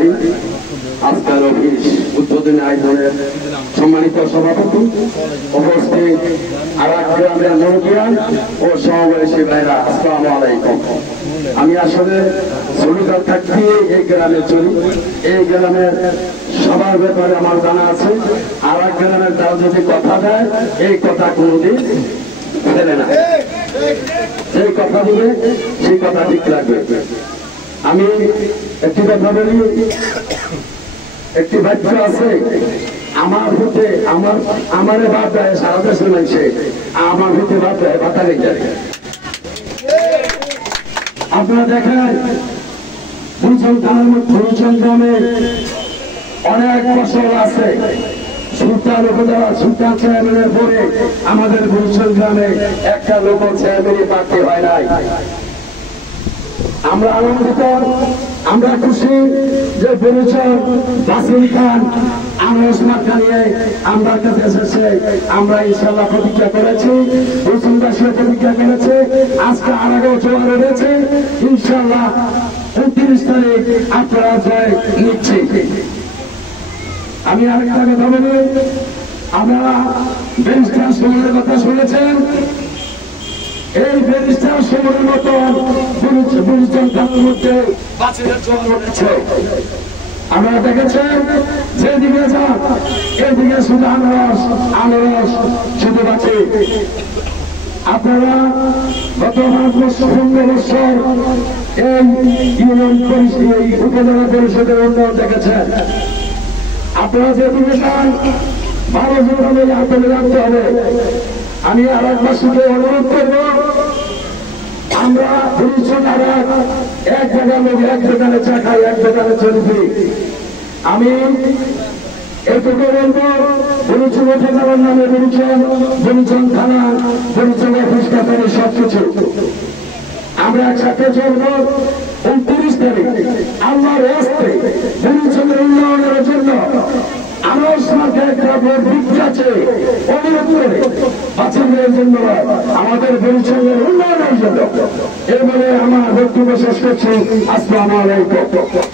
রাহিম আজকের অফিস উদ্বোধনী আয়োজনের সম্মানিত সভাপতি, উপস্থিত আরাক গ্রামের মুরব্বিয়ান ও সমাবেশী ভাইরা, আসসালামু আলাইকুম। আমি আসলে জমিদার থাকতে এই গ্রামে চলি। এই গ্রামের সবার ব্যাপারে আমার জানা আছে। আরাক গ্রামের দল যদি কথা দেয়, এই কথা কোনদিন ফেলে না। সেই কথা দিলে সেই কথা ঠিক লাগবে। আমি একটি কথা বলি, একটি বাক্য আছে, আমার হতে আমারে বাদ দেয় সারা দেশের মানুষে, আমার হতে বাদ দেয় বাতারে যায়। আপনারা দেখেন ফুলচন গ্রামে অনেক ফসল আছে। সুলতান উপজেলা সুলতান চেয়ারম্যানের পরে আমাদের ফুলচন গ্রামে একটা লোক চেয়ারম্যানই প্রার্থী হয় নাই। আমরা আনন্দিত, আমরা খুশি যে বলুচন বাসিম খান আনোয়ার মার্কা নিয়ে আমার কাছে এসেছে। আমরা ইনশাল্লাহ প্রতিজ্ঞা করেছি, বসুনবাসীও প্রতিজ্ঞা করেছে। আজকে আর আগেও জোয়ার রয়েছে, ইনশাল্লাহ 29 তারিখ আপনারা জয় নিচ্ছে। আমি আরেকটা কথা বলি, আপনারা ব্যারিস্টার সুমনের কথা শুনেছেন। এই ব্যারিস্টার সুমনের মতো বুড়িচন থানার মধ্যে বাচ্চাদের জোয়ার রয়েছে। আপনারা দেখেছেন যেদিকে যান এদিকে শুধু আনারস শুধু বাঁচে। আপনারা গত 5 বছর 15 বছর এই ইউনিয়ন পরিষদ উপজেলা পরিষদের উন্নয়ন দেখেছেন। আপনারা যেদিকে যান 12 জন হলে হাতে রাখতে হবে। আমি আরাকবাসীকে অনুরোধ করব, আমরা বুড়িচন আরাক এক জায়গার লোক, এক দোকানে চা খাই, এক দোকানে চলবি। আমি এটুকু বলবো, বুড়িচন উপজেলার নামে বুড়িচন থানা, বুড়িচন অফিস কাতারে সবকিছু আমরা একসাথে চলবো। 29 তারিখ আল্লাহর রাস্তে বুড়িচনের উন্নয়নের জন্য আনোয়ার মার্কা একটা ভোট দিতে আছে। অনুরোধ করে বাচ্চাদের জন্য, আমাদের বুড়িচনের উন্নয়নের জন্য। এবারে আমার বক্তব্য শেষ করছি। আসসালামু আলাইকুম।